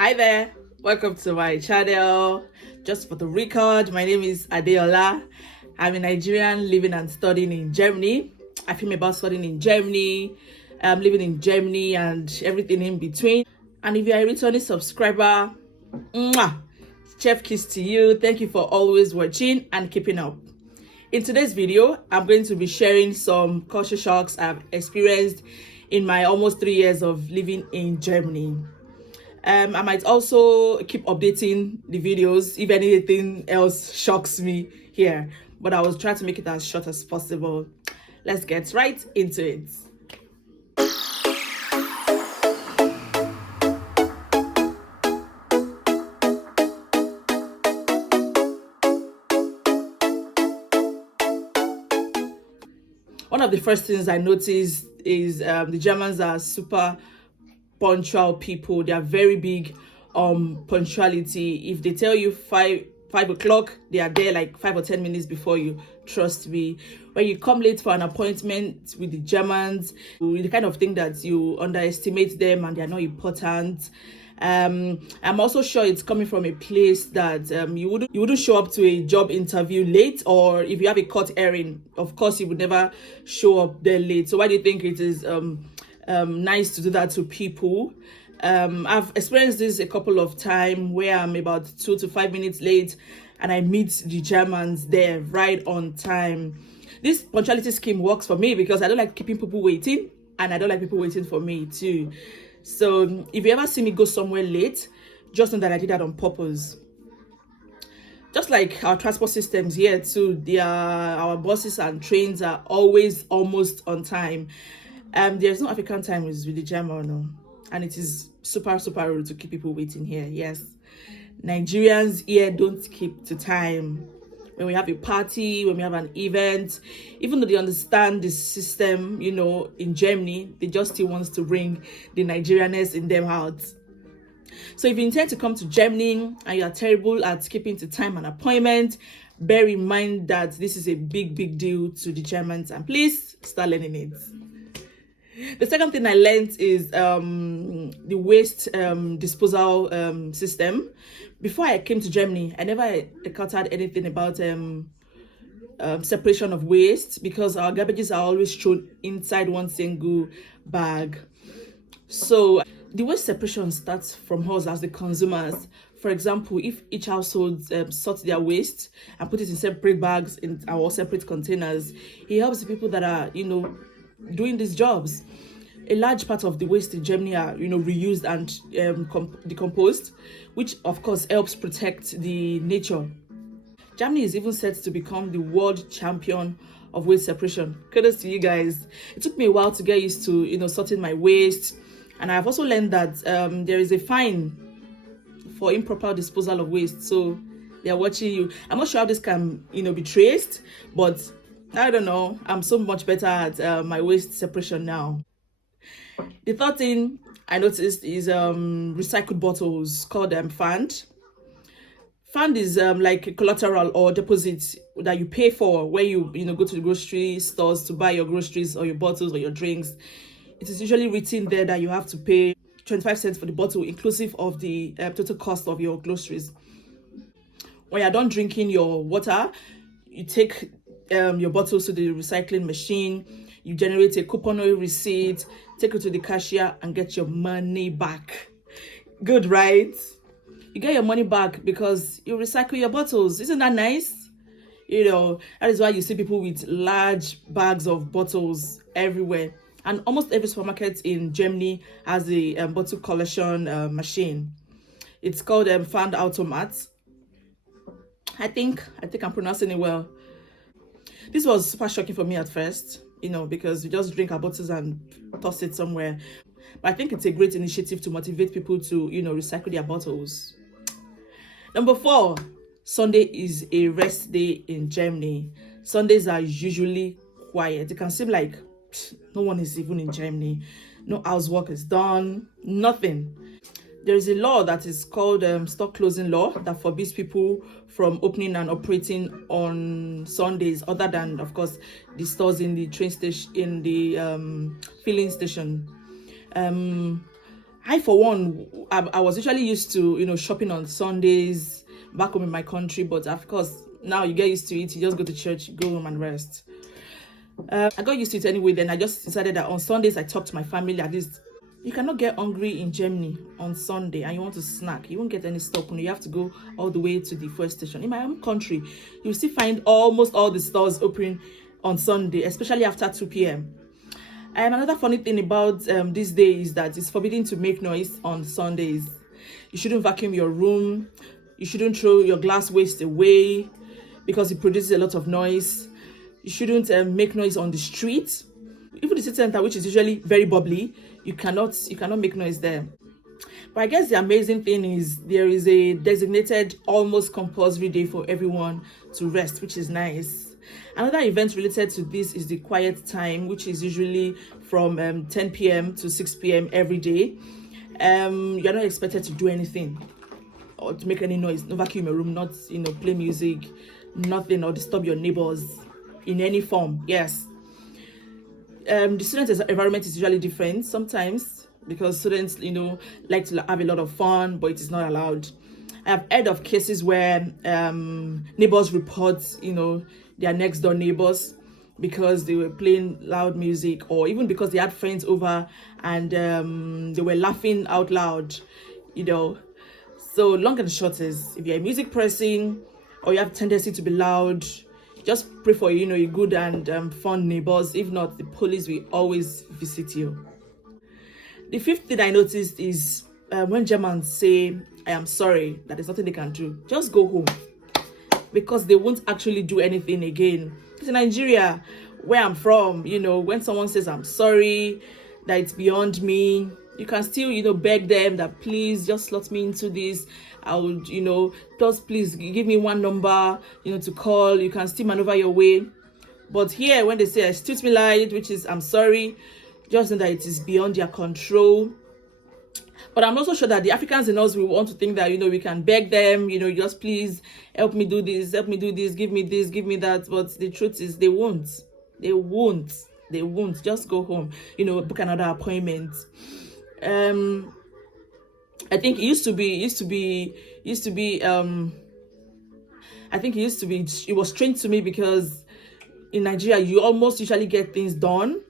Hi there, welcome to my channel. Just for the record, my name is Adeola. I'm a Nigerian living and studying in Germany. I film about studying in Germany, living in Germany and everything in between. And if you're a returning subscriber, mwah, chef kiss to you. Thank you for always watching and keeping up. In today's video, I'm going to be sharing some culture shocks I've experienced in my almost 3 years of living in Germany. I might also keep updating the videos if anything else shocks me here, but I will try to make it as short as possible. Let's get right into it. One of the first things I noticed is the Germans are super punctual people. They are very big punctuality. If they tell you 5 o'clock, they are there like 5 or 10 minutes before you. Trust me. When you come late for an appointment with the Germans, the kind of thing that you underestimate them and they are not important. I'm also sure it's coming from a place that you wouldn't show up to a job interview late, or if you have a court hearing, of course you would never show up there late. So why do you think it is nice to do that to people? I've experienced this a couple of times where I'm about 2 to 5 minutes late and I meet the Germans there right on time. This punctuality scheme works for me because I don't like keeping people waiting, and I don't like people waiting for me too. So if you ever see me go somewhere late, just know that I did that on purpose. Just like our transport systems here too, our buses and trains are always almost on time. There's no African time with the German, no. And it is super rude to keep people waiting here. Yes, Nigerians here don't keep to time. When we have a party, when we have an event, even though they understand the system, in Germany, they just still want to bring the Nigerianness in them out. So if you intend to come to Germany and you are terrible at keeping to time and appointment, bear in mind that this is a big deal to the Germans, and please start learning it. The second thing I learned is the waste disposal system. Before I came to Germany, I never encountered anything about separation of waste, because our garbages are always thrown inside one single bag. So the waste separation starts from us as the consumers. For example, if each household sorts their waste and put it in separate bags in our separate containers, it helps the people that are doing these jobs. A large part of the waste in Germany are reused and decomposed, which of course helps protect the nature. Germany is even set to become the world champion of waste separation. Kudos to you guys. It took me a while to get used to sorting my waste, and I've also learned that there is a fine for improper disposal of waste, so they are watching you. I'm not sure how this can be traced, but I don't know. I'm so much better at my waste separation now. The third thing I noticed is recycled bottles called fund. Fund is like a collateral or deposit that you pay for when you go to the grocery stores to buy your groceries or your bottles or your drinks. It is usually written there that you have to pay 25 cents for the bottle, inclusive of the total cost of your groceries. When you're done drinking your water, you take your bottles to the recycling machine, you generate a coupon or receipt, take it to the cashier and get your money back. Good, right? You get your money back because you recycle your bottles. Isn't that nice? That is why you see people with large bags of bottles everywhere. And almost every supermarket in Germany has a bottle collection machine. It's called Pfand Automat. I think I'm pronouncing it well. This was super shocking for me at first, because we just drink our bottles and toss it somewhere. But I think it's a great initiative to motivate people to, recycle their bottles. Number 4, Sunday is a rest day in Germany. Sundays are usually quiet. It can seem like no one is even in Germany. No housework is done, nothing. There is a law that is called stock closing law that forbids people from opening and operating on Sundays, other than, of course, the stores in the train station, in the filling station. I for one, I was usually used to, shopping on Sundays back home in my country, but of course now you get used to it. You just go to church, go home and rest. I got used to it anyway. Then I just decided that on Sundays I talk to my family. At least you cannot get hungry in Germany on Sunday and you want to snack. You won't get any stop. You have to go all the way to the fuel station. In my own country, you still find almost all the stores open on Sunday, especially after 2 p.m. Another funny thing about this day is that it's forbidden to make noise on Sundays. You shouldn't vacuum your room. You shouldn't throw your glass waste away because it produces a lot of noise. You shouldn't make noise on the street. Even the city center, which is usually very bubbly, you cannot make noise there. But I guess the amazing thing is there is a designated, almost compulsory day for everyone to rest, which is nice. Another event related to this is the quiet time, which is usually from 10 p.m. to 6 p.m. every day. You're not expected to do anything or to make any noise, no vacuum your room, not play music, nothing, or disturb your neighbors in any form. Yes. The student environment is usually different sometimes because students, like to have a lot of fun, but it is not allowed. I have heard of cases where neighbors report, their next door neighbors because they were playing loud music, or even because they had friends over and they were laughing out loud, So long and short is, if you're a music person or you have tendency to be loud, just pray for a good and fun neighbors. If not, the police will always visit you. The fifth thing I noticed is when Germans say I am sorry, that is nothing they can do, just go home, because they won't actually do anything again. In Nigeria, where I'm from, when someone says I'm sorry, that it's beyond me, you can still beg them that please just slot me into this. I would just please give me one number to call. You can still maneuver your way. But here, when they say excuse me light, which is I'm sorry, just know that it is beyond their control. But I'm also sure that the Africans in us will want to think that we can beg them, just please help me do this, give me this, give me that. But the truth is they won't just go home, book another appointment. I think it was strange to me because in Nigeria you almost usually get things done,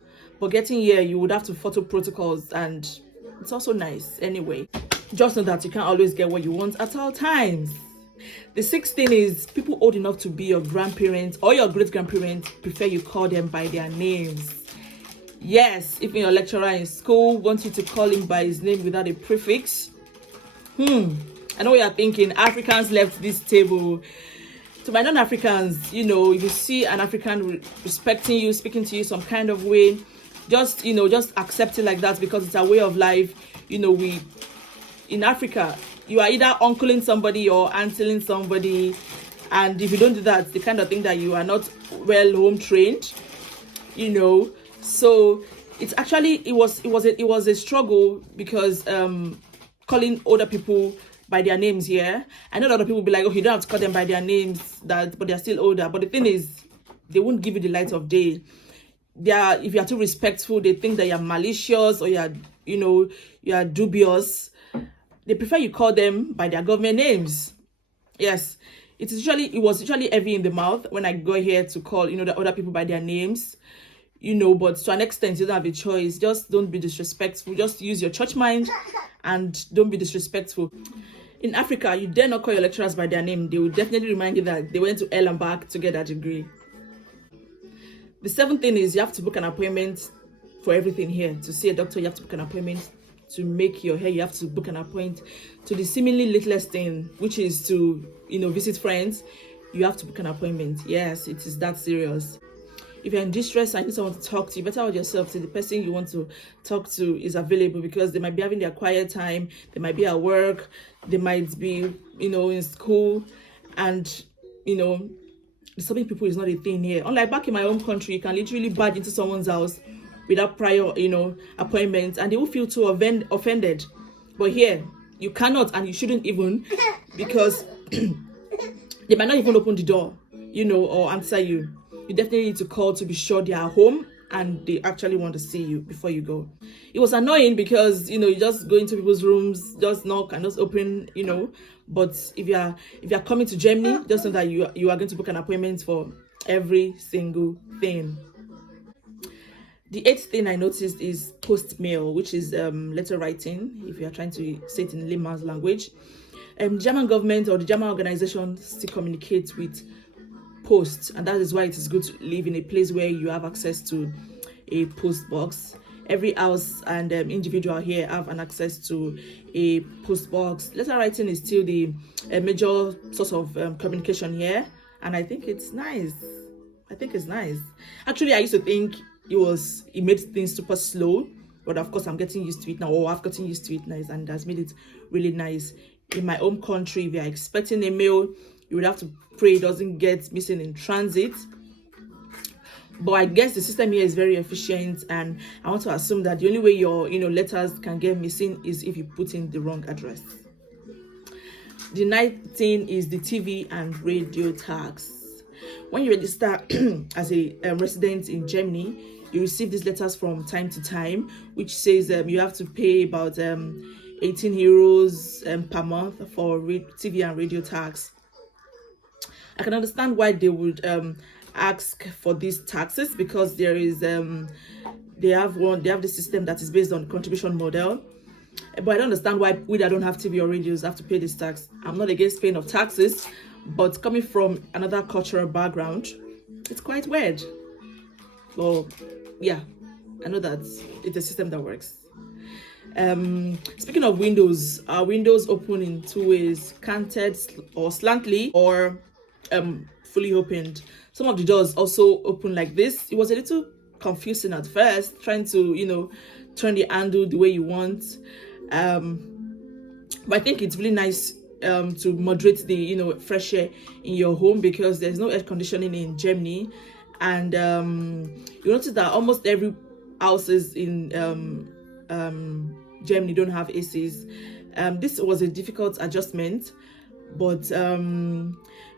but getting here you would have to follow protocols, and it's also nice anyway. Just know that you can't always get what you want at all times. The sixth thing is people old enough to be your grandparents or your great-grandparents prefer you call them by their names. Yes, if your lecturer in school wants you to call him by his name without a prefix. I know what you're thinking. Africans left this table. To my non-Africans, if you see an African respecting you, speaking to you some kind of way, just accept it like that, because it's a way of life. We in Africa, you are either uncling somebody or aunting somebody, and if you don't do that, the kind of thing that you are not well home trained, So it's actually it was a struggle because calling older people by their names here. I know a lot of people will be like, oh, you don't have to call them by their names, but they're still older. But the thing is, they won't give you the light of day. If you are too respectful, they think that you're malicious or you're dubious. They prefer you call them by their government names. Yes, it was usually heavy in the mouth when I go here to call the other people by their names. But to an extent, you don't have a choice. Just don't be disrespectful. Just use your church mind and don't be disrespectful. In Africa, you dare not call your lecturers by their name. They will definitely remind you that they went to hell and back to get that degree. The seventh thing is you have to book an appointment for everything here. To see a doctor, you have to book an appointment. To make your hair, you have to book an appointment. To the seemingly littlest thing, which is to visit friends, you have to book an appointment. Yes, it is that serious. If you're in distress and you need someone to talk to, you better hold yourself till the person you want to talk to is available, because they might be having their quiet time, they might be at work, they might be, in school, and, disturbing people is not a thing here. Unlike back in my home country, you can literally barge into someone's house without prior, appointment, and they will feel too offended. But here, you cannot, and you shouldn't even, because they might not even open the door, or answer you. You definitely need to call to be sure they are home and they actually want to see you before you go. It was annoying because you just go into people's rooms, just knock and just open, but if you're coming to Germany, just know that you are going to book an appointment for every single thing. The eighth thing I noticed is post mail, which is letter writing, if you are trying to say it in layman's language. German government or the German organization still communicates with post, and that is why it is good to live in a place where you have access to a post box. Every house and individual here have an access to a post box. Letter writing is still the major source of communication here, and I think it's nice. Actually, I used to think it made things super slow, but of course I'm getting used to it now, or I've gotten used to it now, and that's made it really nice. In my home country, if you're expecting a mail, you would have to pray it doesn't get missing in transit. But I guess the system here is very efficient, and I want to assume that the only way your letters can get missing is if you put in the wrong address. The ninth thing is the TV and radio tax. When you register as a resident in Germany, you receive these letters from time to time, which says you have to pay about 18 euros per month for TV and radio tax. I can understand why they would ask for these taxes, because there is they have the system that is based on contribution model. But I don't understand why we that don't have TV or radios have to pay this tax. I'm not against paying of taxes, but coming from another cultural background, it's quite weird. Well, yeah, I know that it's a system that works. Speaking of windows, our windows open in two ways: canted or slantly, or fully opened. Some of the doors also open like this. It was a little confusing at first, trying to turn the handle the way you want, but I think it's really nice to moderate the fresh air in your home, because there's no air conditioning in Germany, and you notice that almost every houses in Germany don't have ACs. This was a difficult adjustment, but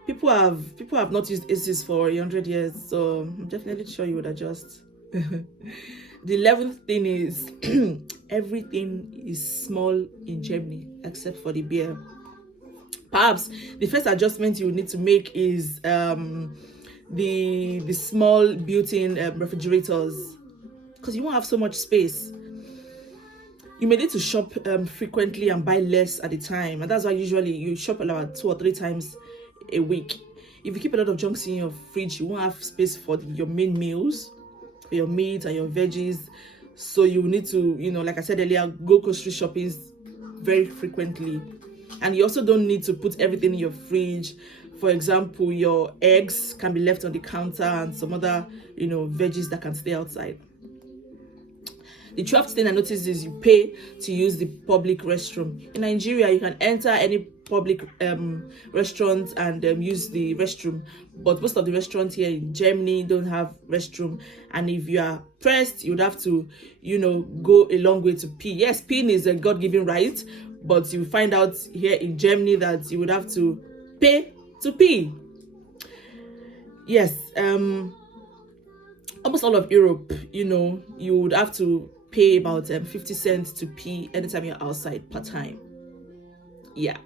people have not used ACs for 100 years, so I'm definitely sure you would adjust. The 11th thing is everything is small in Germany except for the beer. Perhaps the first adjustment you need to make is the small built-in refrigerators, because you won't have so much space. You may need to shop frequently and buy less at a time, and that's why usually you shop about 2 or 3 times a week. If you keep a lot of junks in your fridge, you won't have space for your main meals, for your meat and your veggies. So you need to, like I said earlier, go grocery shopping very frequently. And you also don't need to put everything in your fridge. For example, your eggs can be left on the counter, and some other veggies that can stay outside. The 12th thing I noticed is you pay to use the public restroom. In Nigeria, you can enter any public restaurant and use the restroom, but most of the restaurants here in Germany don't have restroom, and if you are pressed, you would have to go a long way to pee. Yes, peeing is a God-given right, but you find out here in Germany that you would have to pay to pee. Yes, almost all of Europe, you would have to pay about 50 cents to pee anytime you're outside per time. Yeah.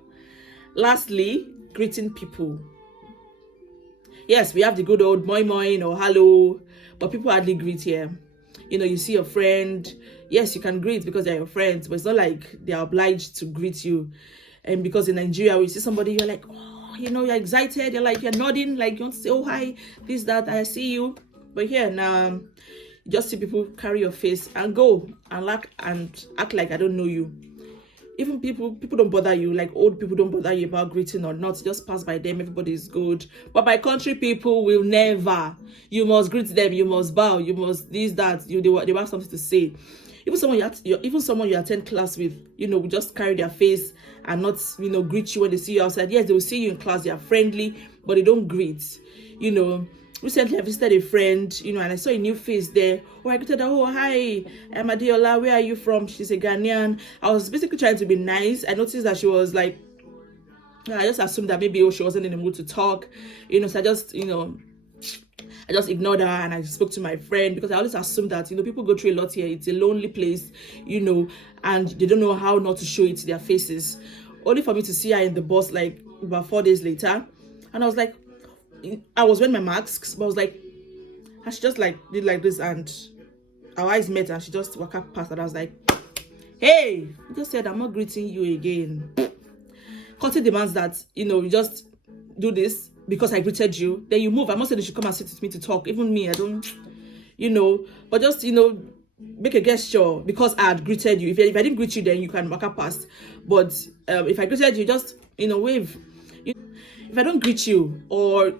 Lastly, greeting people. Yes, we have the good old moi moi or hello, but people hardly greet here. You see your friend, yes, you can greet because they're your friends, but it's not like they're obliged to greet you. And because in Nigeria, when you see somebody, you're like, oh, you're excited, you're nodding, like you want to say, oh, hi, this, that, I see you. But here now, you just see people carry your face and go and act like I don't know you. Even people don't bother you, like old people don't bother you about greeting or not. Just pass by them, everybody is good. But my country people will never. You must greet them, you must bow, you must this, that. They have something to say. Even someone you attend class with, will just carry their face and not, greet you when they see you outside. Yes, they will see you in class, they are friendly, but they don't greet. Recently I visited a friend, and I saw a new face there. Oh, I greeted her, oh, hi, I'm Adeola, where are you from? She's a Ghanaian. I was basically trying to be nice. I noticed that she was like, I just assumed that maybe she wasn't in the mood to talk, so I just, I just ignored her and I spoke to my friend, because I always assume that, people go through a lot here. It's a lonely place, and they don't know how not to show it to their faces. Only for me to see her in the bus like about 4 days later. And I was like, I was wearing my masks, but I was like, and she just like did like this, and our eyes met, and she just walked up past, and I was like, hey, I just said, I'm not greeting you again. Cutting demands that, you just do this because I greeted you, then you move. I'm not saying you should come and sit with me to talk. Even me, I don't, but just, make a gesture because I had greeted you. If I didn't greet you, then you can walk up past. But if I greeted you, just, wave. If I don't greet you,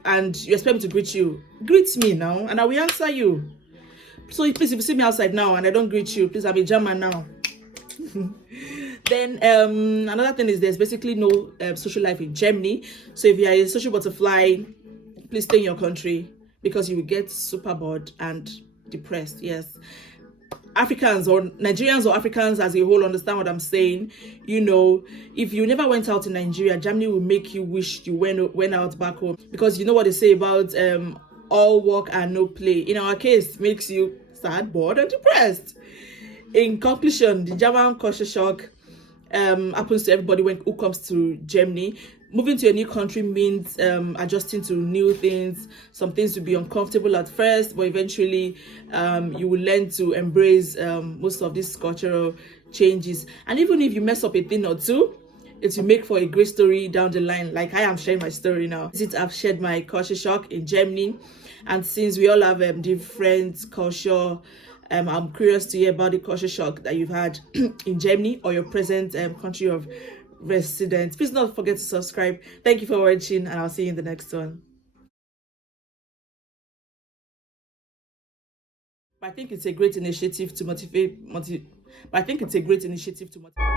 and you expect me to greet you, greet me now, and I will answer you. So please, if you see me outside now and I don't greet you, please, I'm a German now. Then another thing is there's basically no social life in Germany. So if you are a social butterfly, please stay in your country, because you will get super bored and depressed. Yes, Africans or Nigerians or Africans as a whole understand what I'm saying. If you never went out in Nigeria, Germany will make you wish you went out back home, because you know what they say about all work and no play. In our case, makes you sad, bored, and depressed. In conclusion, the German culture shock happens to everybody who comes to Germany. Moving to a new country means adjusting to new things. Some things will be uncomfortable at first, but eventually you will learn to embrace most of these cultural changes. And even if you mess up a thing or two, it will make for a great story down the line. Like I am sharing my story now. Since I've shared my culture shock in Germany, and since we all have different culture, I'm curious to hear about the culture shock that you've had in Germany or your present country of residence. Please don't forget to subscribe. Thank you for watching, and I'll see you in the next one. I think it's a great initiative to motivate. But I think it's a great initiative to motivate.